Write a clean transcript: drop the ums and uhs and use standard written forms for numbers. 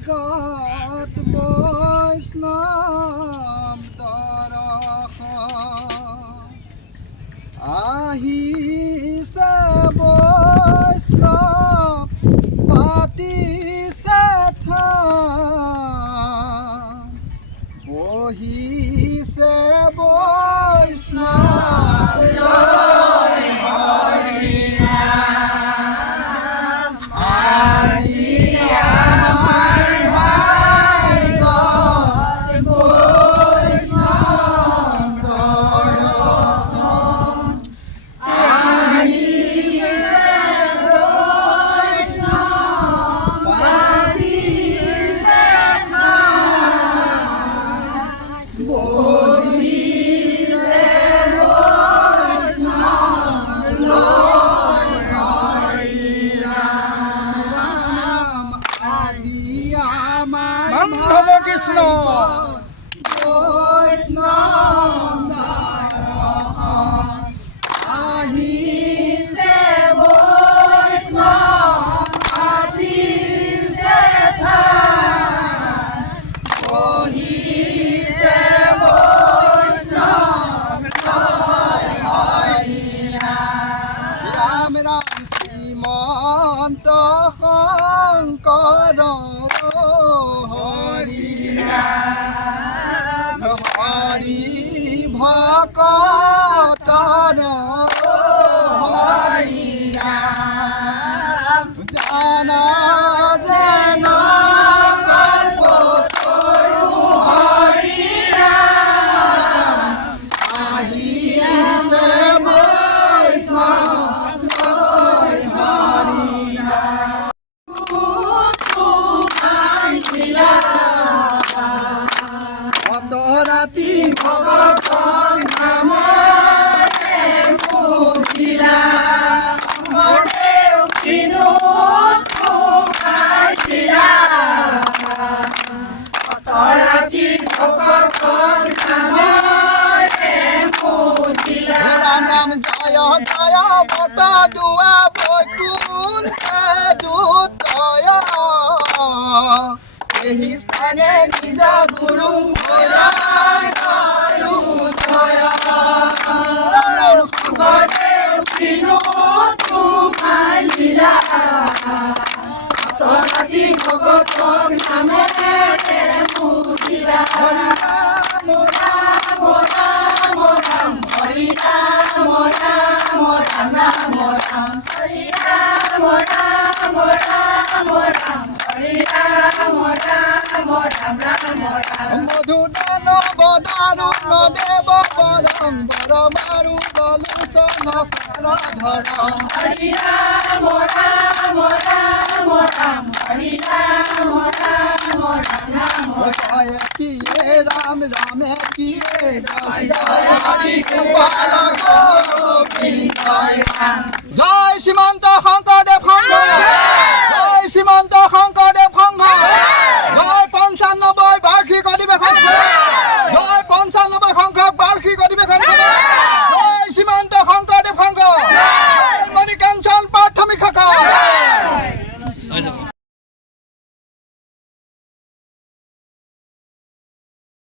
গত বৈষ্ণৱ দৰ্শন আহিছে বৈষ্ণৱ পাতিছে থান বহিছে বৈষ্ণৱ মাধৱ কৃষ্ণ বৈষ্ণৱ দৰ্শন আহিছে বৈষ্ণৱ পাতিছে থান বহিছে বৈষ্ণৱ ৰাম ৰাম শ্ৰীমন্ত শংকৰ হৰি ভকতৰ হৰি নাম জানা যেন কল্পতৰু হৰি নাম আহিছে বৈষ্ণৱ হৰি নাম ৰাতি ভগৱান নামে পুজিলা শংকৰদেৱ কিনো খাইছিলা ৰাতি ভগৱান নামে পুজিলা ৰাম ৰাম জয় জয় বত দুৱা বৈকুণ্ঠ দুতয় এই স্থানে নিজ গুৰু ভয়ান শংকৰদেৱ কিনো তোমাৰ লীলা ৰাতি ভগৱান নামে পুজিলা হৰি ৰাম ৰাম ৰাম ৰাম হৰি ৰাম ৰাম ৰাম ৰাম ৰাম হৰি ৰাম ৰাম ৰাম ৰাম হৰি ৰাম ৰাম ৰাম ৰাম ৰাম মধুদান বদাৰুণ দেৱ পৰম পৰমাৰু গলোচন সাৰধৰ হৰি ৰাম ৰাম ৰাম ৰাম হৰি ৰাম ৰাম ৰাম ৰাম জয় কিয়ে ৰাম ৰামে কিয়ে জয় জয় হৰি গোপাল গোবিন্দ জয় শ্ৰীমন্ত